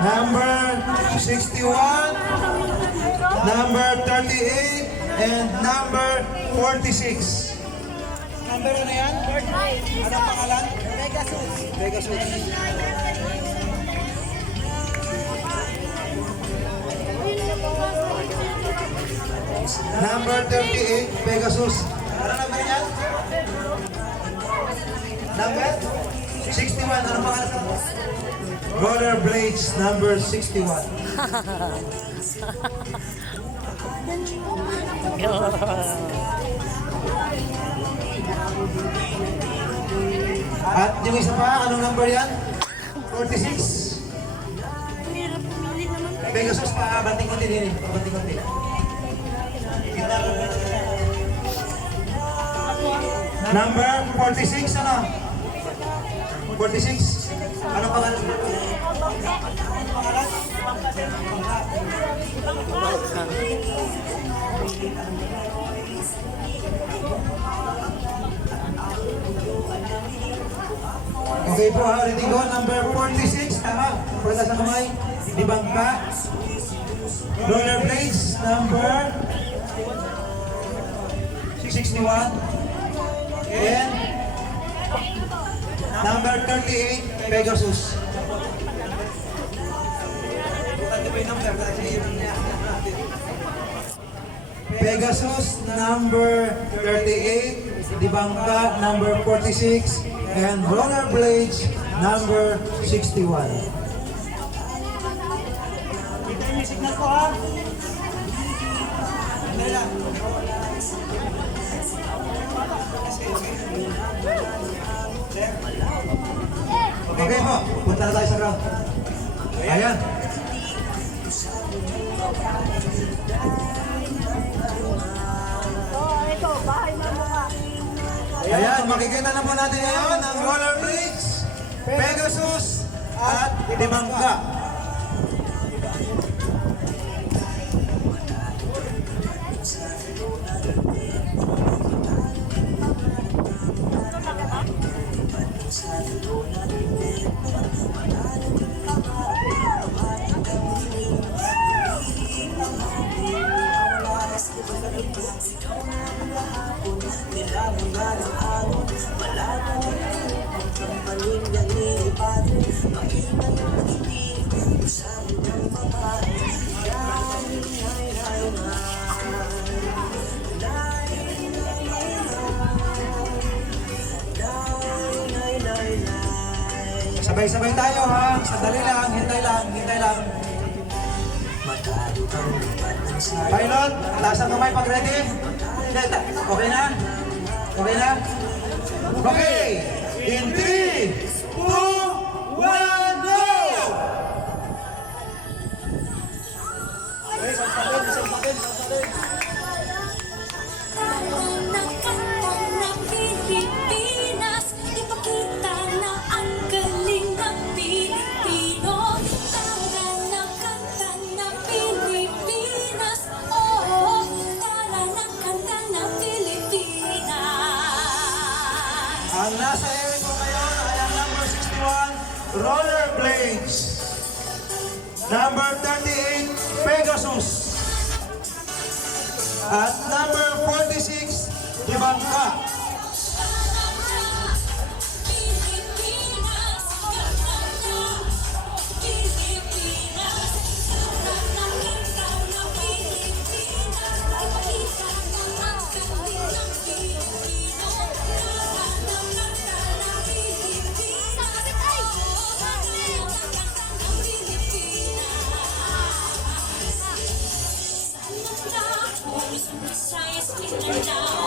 number 61, number 38, and number 46. Number ano yan? Anong pangalan? Pegasus. Pegasus. Number 38, Pegasus. Ano number yan? Number 61, ano pangalan? Rollerblades, number 61. At yung isa pa, anong number yan? 46. Pegasus pa, banting konti din eh. Banting konti. Number 46, ano? 46. Ano pangalan? Okay po, ulitin ko. Number 46, tama. Pagka sa kamay, di bangka. Rollerblades, number 61. And number 38, Pegasus. Pegasus, number 38, Dibangka, number 46, and Rollerblades, number 61. Kita yung signal ko ha. Andali lang. Okay po, punta na tayo sa ground. Ayan. Ito, bahay na mukha. Ayan, makikita na po natin ngayon ang Rollerblades, Pegasus, at Dibangka. Sabay-sabay tayo ha. Sandali lang, hintay lang, hintay lang. Pilot, taas ang kamay pag ready. Okay na? Okay na? Okay! In 3, 2, 1, go! Okay, samparin, samparin, samparin. Pilipinas, ipakita na ang galing ng Pilipino. Tara na kanta na Pilipinas, oo, tara na kanta na Pilipinas. Ang nasa area ko ngayon ay ang number 61, Rollerblades. Number 38, Pegasus. At number 46, Dibangka. Pilipinas, kanta na Pilipinas, tara na kanta na Pilipinas, ipakita na ang galing ng Pilipino. Tara na kanta na Pilipinas, oo, tara na kanta ng Pilipinas. Sana na, Visayas, Mindanao.